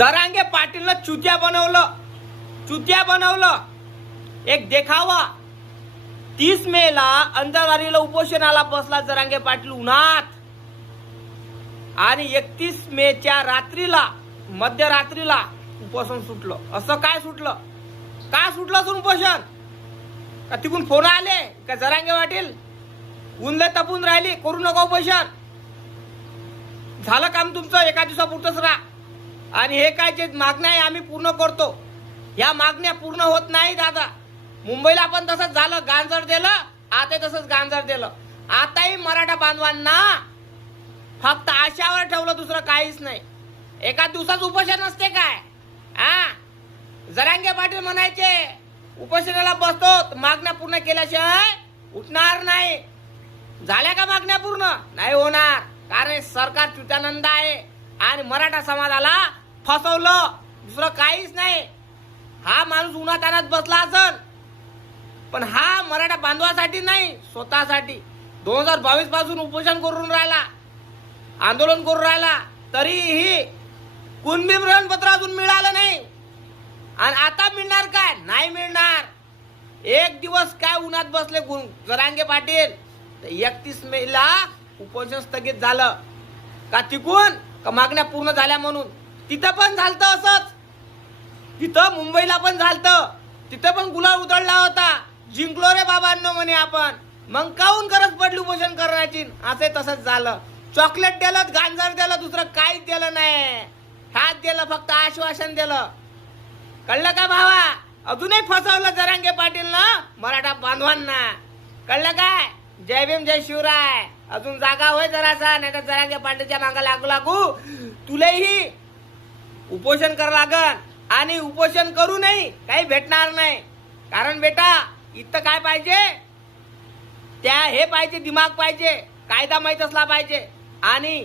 जरांगे पाटीलनं चुत्या बनवलं एक देखावा। 30 मेला अंधवारीला उपोषणाला बसला जरांगे पाटील उन्हात आणि 31 मेच्या रात्रीला मध्यरात्रीला उपोषण सुटलं। असं काय सुटलं? का सुटलं उपोषण? का तिकून फोन आले का जरांगे पाटील उनले तपून राहिली करू नका उपोषण? झालं काम तुमचं, एका दिवसापुरतच राहा आणि हे काय जे मागण्या आहे आम्ही पूर्ण करतो, या मागण्या पूर्ण होत नाही दादा। मुंबईला पण तसंच झालं, गांजर दिलं, आता तसंच गांजर दिलं। आताही मराठा बांधवांना फक्त आशावर ठेवलं, दुसरं काहीच नाही। एका दिवसाच उपोषण असते काय? जरांगे पाटील म्हणायचे उपोषणाला बसतो, मागण्या पूर्ण केल्याशिवाय उठणार नाही। झाल्या का मागण्या पूर्ण? नाही होणार, कारण सरकार चुत्यानंद आहे आणि मराठा समाजाला फसवलं, दुसरं काहीच नाही। हा माणूस उन्हातान्हात बसला असेल, पण हा मराठा बांधवासाठी नाही, स्वतःसाठी 2022 पासून उपोषण करून राहिला, आंदोलन करून राहिला, तरीही कुणबी प्रमाणपत्र अजून मिळालं नाही। आणि आता मिळणार काय? नाही मिळणार। एक दिवस काय उन्हात बसले जरांगे पाटील, 31 मेला उपोषण स्थगित झालं का तिकून का मागण्या पूर्ण झाल्या म्हणून? तिथं पण झालतं असंच, तिथं मुंबईला पण झालतं, तिथं पण गुलाल उधळला होता, जिंकलो रे बाबांनो म्हणे आपण। मग काहून गरज पडली उपोषण करण्याची? असे तसंच झालं। चॉकलेट दिलं, गांजर दिलं, दुसरं काहीच दिलं नाही। हात दिलं, फक्त आश्वासन दिलं। कळलं का भावा? अजूनही फसवलं जरांगे पाटील ना मराठा बांधवांना। कळलं काय? जय भीम जय शिवराय। अजून जागा होय जरासा, नाही तर जरांगे पाटीलच्या मागे लागू तुलाही उपोषण करावं लागल आणि उपोषण करू नाही काही भेटणार नाही। कारण बेटा इथं काय पाहिजे, हे पाहिजे, दिमाग पाहिजे, कायदा माहित असला पाहिजे। आणि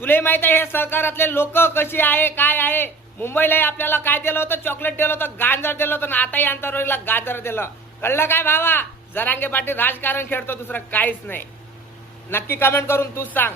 तुलाही माहित आहे हे सरकारातले लोक कशी आहे, काय आहे। मुंबईला आपल्याला काय दिलं होतं? चॉकलेट दिलं होतं, गांजर दिलं होतं, आताही आंतरवालीला गाजर दिलं। कळलं काय भावा? जरांगे पाटील राजकारण खेळतो, दुसरं काहीच नाही। नक्की कमेंट करून तूच सांग।